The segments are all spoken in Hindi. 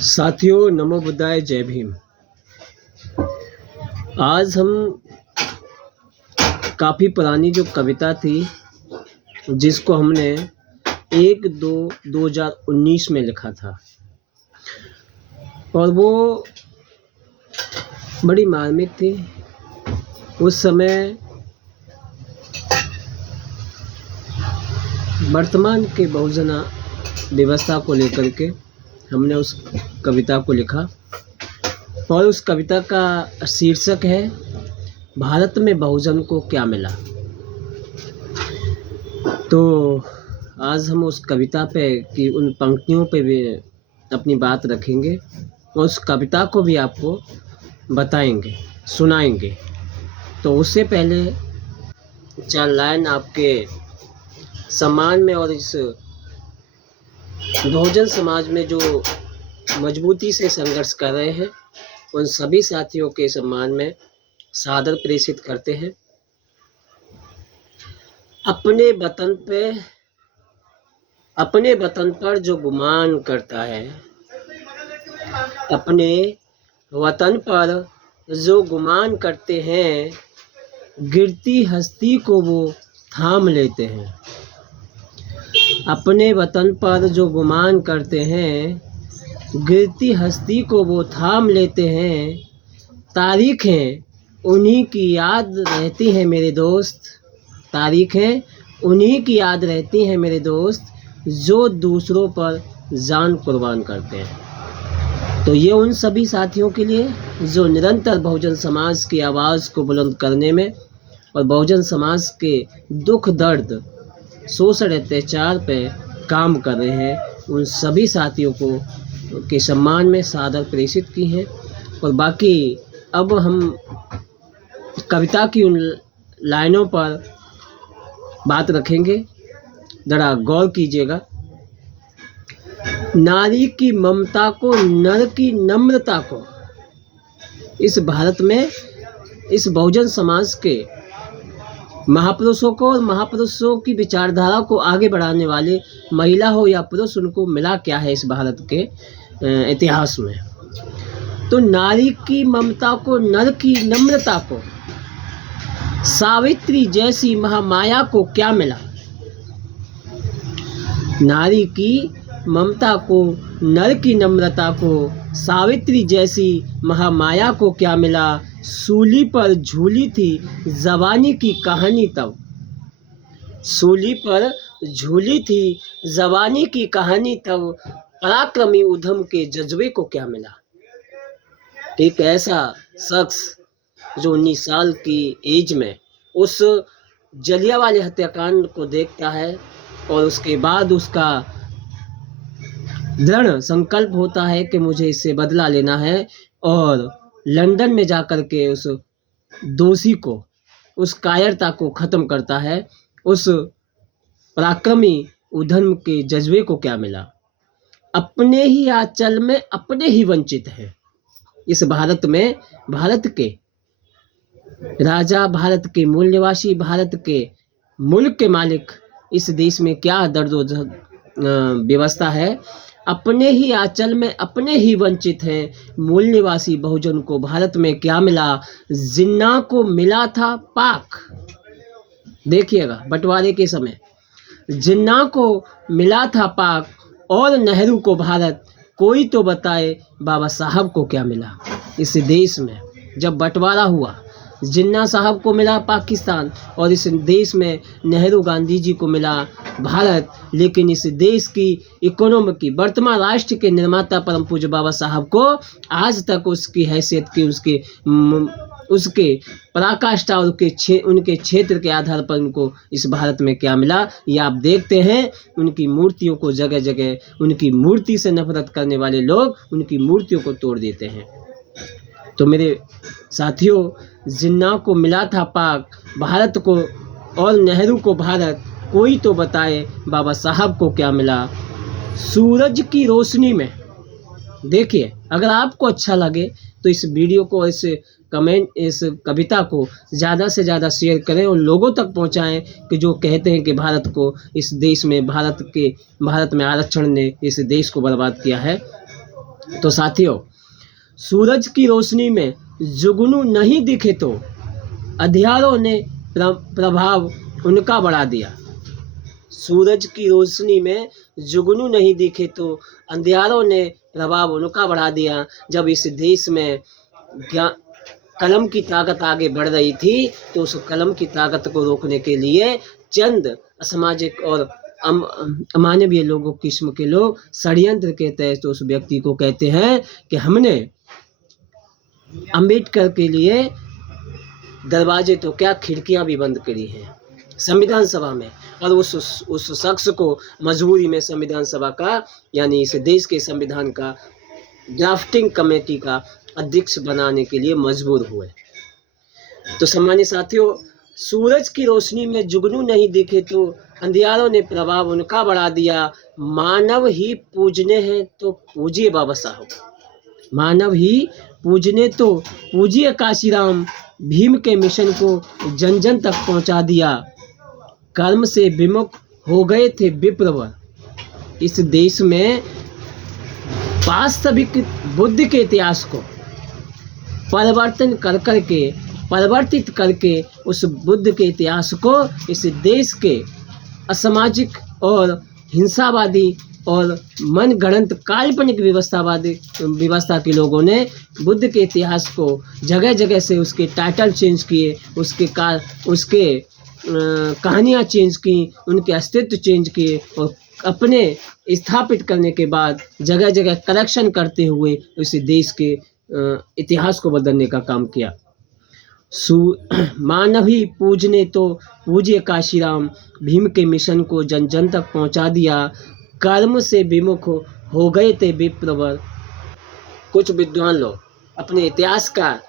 साथियों, नमो बुद्धाय, जय भीम। आज हम काफ़ी पुरानी जो कविता थी जिसको हमने 1/2/2019 में लिखा था और वो बड़ी मार्मिक थी। उस समय वर्तमान के बहुजना व्यवस्था को लेकर के हमने उस कविता को लिखा और उस कविता का शीर्षक है भारत में बहुजन को क्या मिला। तो आज हम उस कविता पे की उन पंक्तियों पे भी अपनी बात रखेंगे और उस कविता को भी आपको बताएंगे, सुनाएंगे। तो उससे पहले 4 लाइन आपके सम्मान में और इस बहुजन समाज में जो मजबूती से संघर्ष कर रहे हैं उन सभी साथियों के सम्मान में सादर प्रेषित करते हैं। अपने वतन पर जो गुमान करता है, अपने वतन पर जो गुमान करते हैं, गिरती हस्ती को वो थाम लेते हैं। अपने वतन पर जो गुमान करते हैं, गिरती हस्ती को वो थाम लेते हैं। तारीखें उन्हीं की याद रहती हैं मेरे दोस्त, तारीखें उन्हीं की याद रहती हैं मेरे दोस्त, जो दूसरों पर जान कुर्बान करते हैं। तो ये उन सभी साथियों के लिए जो निरंतर बहुजन समाज की आवाज़ को बुलंद करने में और बहुजन समाज के दुख दर्द, शोषण, अत्याचार पे काम कर रहे हैं, उन सभी साथियों को के सम्मान में सादर प्रेषित की हैं। और बाकी अब हम कविता की उन लाइनों पर बात रखेंगे, ज़रा गौर कीजिएगा। नारी की ममता को, नर की नम्रता को, इस भारत में इस बहुजन समाज के महापुरुषों को और महापुरुषों की विचारधारा को आगे बढ़ाने वाले महिला हो या पुरुष, उनको मिला क्या है इस भारत के इतिहास में। तो नारी की ममता को, नर की नम्रता को, सावित्री जैसी महामाया को क्या मिला। नारी की ममता को, नर की नम्रता को, सावित्री जैसी महामाया को क्या मिला। सूली पर झूली थी जवानी की कहानी तब, सूली पर झूली थी जवानी की कहानी तब, पराक्रमी उधम के जज्बे को क्या मिला। एक ऐसा शख्स जो 19 साल की एज में उस जलियांवाला हत्याकांड को देखता है और उसके बाद उसका दृढ़ संकल्प होता है कि मुझे इससे बदला लेना है और लंदन में जाकर के उस दोषी को, उस कायरता को ख़त्म करता है। उस पराक्रमी उधम के जज्बे को क्या मिला। अपने ही आंचल में अपने ही वंचित हैं। इस भारत में भारत के राजा, भारत के मूल निवासी, भारत के मुल्क के मालिक, इस देश में क्या दर्द व्यवस्था है। अपने ही आंचल में अपने ही वंचित हैं। मूल निवासी बहुजन को भारत में क्या मिला। जिन्ना को मिला था पाक, देखिएगा बंटवारे के समय जिन्ना को मिला था पाक और नेहरू को भारत, कोई तो बताए बाबा साहब को क्या मिला। इस देश में जब बंटवारा हुआ, जिन्ना साहब को मिला पाकिस्तान और इस देश में नेहरू गांधी जी को मिला भारत। लेकिन इस देश की इकोनॉमी की वर्तमान राष्ट्र के निर्माता परम पूज्य बाबा साहब को आज तक उसकी हैसियत की, उसके पराकाष्ठा और उनके क्षेत्र के आधार पर उनको इस भारत में क्या मिला, ये आप देखते हैं। उनकी मूर्तियों को जगह जगह, उनकी मूर्ति से नफरत करने वाले लोग उनकी मूर्तियों को तोड़ देते हैं। तो मेरे साथियों, जिन्ना को मिला था पाक, भारत को और नेहरू को भारत, कोई तो बताए बाबा साहब को क्या मिला। सूरज की रोशनी में, देखिए, अगर आपको अच्छा लगे तो इस वीडियो को, इस कविता को ज़्यादा से ज़्यादा शेयर करें और लोगों तक पहुंचाएं कि जो कहते हैं कि भारत को, इस देश में, भारत में आरक्षण ने इस देश को बर्बाद किया है। तो साथियों, सूरज की रोशनी में जुगनू नहीं दिखे तो अंधियारों ने प्रभाव उनका बढ़ा दिया। सूरज की रोशनी में जुगनू नहीं दिखे तो अंधियारों ने प्रभाव उनका बढ़ा दिया। जब इस देश में कलम की ताकत आगे बढ़ रही थी तो उस कलम की ताकत को रोकने के लिए चंद असामाजिक और अमानवीय लोगों किस्म के लोग षड्यंत्र के तहत उस व्यक्ति को कहते हैं कि हमने अंबेडकर के लिए दरवाजे तो क्या खिड़कियां भी बंद करी हैं संविधान सभा में, और उस शख्स को मजबूरी में संविधान सभा का यानी इस देश के संविधान का ड्राफ्टिंग कमेटी का अध्यक्ष बनाने के लिए मजबूर हुए। तो सम्मानित साथियों, सूरज की रोशनी में जुगनू नहीं दिखे तो अंधियारों ने प्रभाव उनका बढ़ा दिया। मानव ही पूजने हैं तो पूजिए बाबा साहब, मानव ही पूजने तो पूजिए काशीराम। भीम के मिशन को जन जन तक पहुंचा दिया। कर्म से विमुख हो गए थे विप्रवर। इस देश में वास्तविक बुद्ध के इतिहास को परिवर्तित करके उस बुद्ध के इतिहास को इस देश के असामाजिक और हिंसावादी और मनगढ़ंत काल्पनिक व्यवस्था के लोगों ने बुद्ध के इतिहास को जगह जगह से उसके टाइटल चेंज किए, उसके कहानियाँ चेंज की, उनके अस्तित्व चेंज किए और अपने स्थापित करने के बाद जगह जगह करेक्शन करते हुए उस देश के इतिहास को बदलने का काम किया। मानव ही पूजने तो पूजिए काशीराम। भीम के मिशन को जन जन तक पहुंचा दिया। कर्म से विमुख हो गए थे विप्रवर। कुछ विद्वान लोग, अपने इतिहासकार,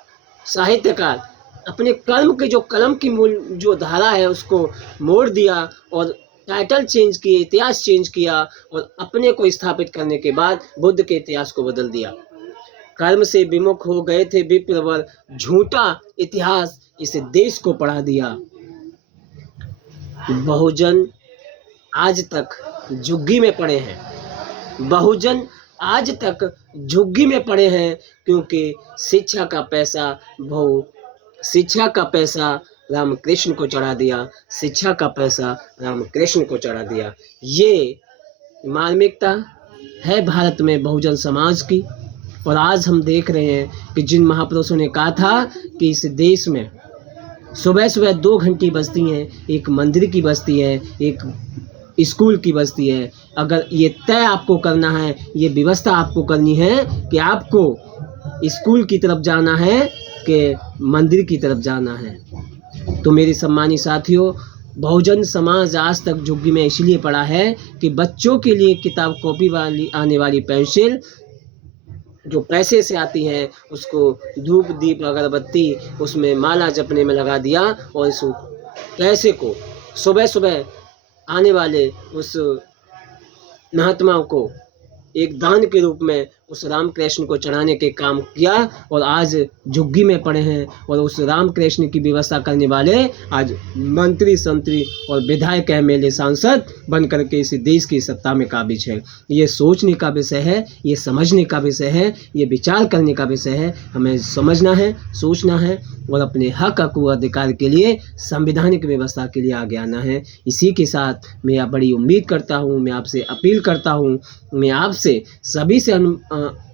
साहित्यकार अपने कर्म के जो कलम की मूल जो धारा है उसको मोड़ दिया और टाइटल चेंज किए, इतिहास चेंज किया और अपने को स्थापित करने के बाद बुद्ध के इतिहास को बदल दिया। कर्म से विमुख हो गए थे विप्रवर। झूठा इतिहास इस देश को पढ़ा दिया। बहुजन आज तक झुग्गी में पड़े हैं। बहुजन आज तक झुग्गी में पड़े हैं क्योंकि शिक्षा का पैसा रामकृष्ण को चढ़ा दिया। शिक्षा का पैसा रामकृष्ण को चढ़ा दिया। ये मार्मिकता है भारत में बहुजन समाज की। और आज हम देख रहे हैं कि जिन महापुरुषों ने कहा था कि इस देश में सुबह सुबह 2 घंटी बजती हैं, एक मंदिर की बजती है, एक स्कूल की बजती है। अगर ये तय आपको करना है, ये व्यवस्था आपको करनी है कि आपको स्कूल की तरफ जाना है कि मंदिर की तरफ जाना है, तो मेरे सम्मानित साथियों, बहुजन समाज आज तक झुग्गी में इसलिए पड़ा है कि बच्चों के लिए किताब कॉपी वाली आने वाली पेंसिल जो पैसे से आती है उसको धूप दीप अगरबत्ती उसमें माला जपने में लगा दिया और इस पैसे को सुबह सुबह आने वाले उस महात्माओं को एक दान के रूप में उस रामकृष्ण को चढ़ाने के काम किया और आज झुग्गी में पड़े हैं। और उस रामकृष्ण की व्यवस्था करने वाले आज मंत्री संतरी और विधायक एमएलए सांसद बन करके इस देश की सत्ता में काबिज है। ये सोचने का विषय है, ये समझने का विषय है, ये विचार करने का विषय है। हमें समझना है, सोचना है और अपने हक अधिकार के लिए संवैधानिक व्यवस्था के लिए आगे आना है। इसी के साथ मैं बड़ी उम्मीद करता हूँ, मैं आपसे अपील करता हूँ, मैं आपसे सभी से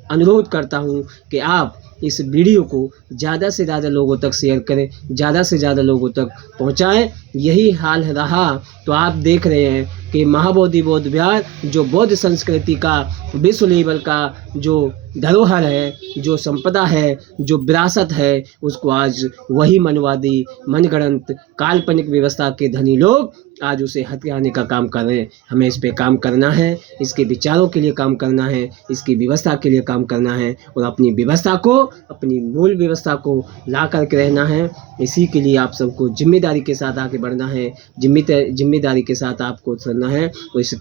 अनुरोध करता हूँ कि आप इस वीडियो को ज़्यादा से ज़्यादा लोगों तक शेयर करें, ज़्यादा से ज़्यादा लोगों तक पहुँचाएं। यही हाल रहा तो आप देख रहे हैं कि महाबोधि बौद्ध विहार जो बौद्ध संस्कृति का विश्व लेवल का जो धरोहर है, जो संपदा है, जो विरासत है, उसको आज वही मनवादी मनगढ़ंत काल्पनिक व्यवस्था के धनी लोग आज उसे हथियाने का काम कर रहे हैं। हमें इस पे काम करना है, इसके विचारों के लिए काम करना है, इसकी व्यवस्था के लिए काम करना है और अपनी व्यवस्था को, अपनी मूल व्यवस्था को ला करके रहना है। इसी के लिए आप सबको जिम्मेदारी के साथ आगे बढ़ना है, जिम्मेदारी के साथ आपको चलना है और इस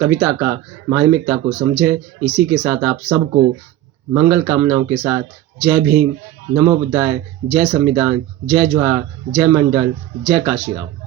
कविता का मार्मिकता को समझें। इसी के साथ आप सबको मंगल कामनाओं के साथ जय भीम, नमो बुद्धाय, जय संविधान, जय जोहार, जय मंडल, जय काशीराम।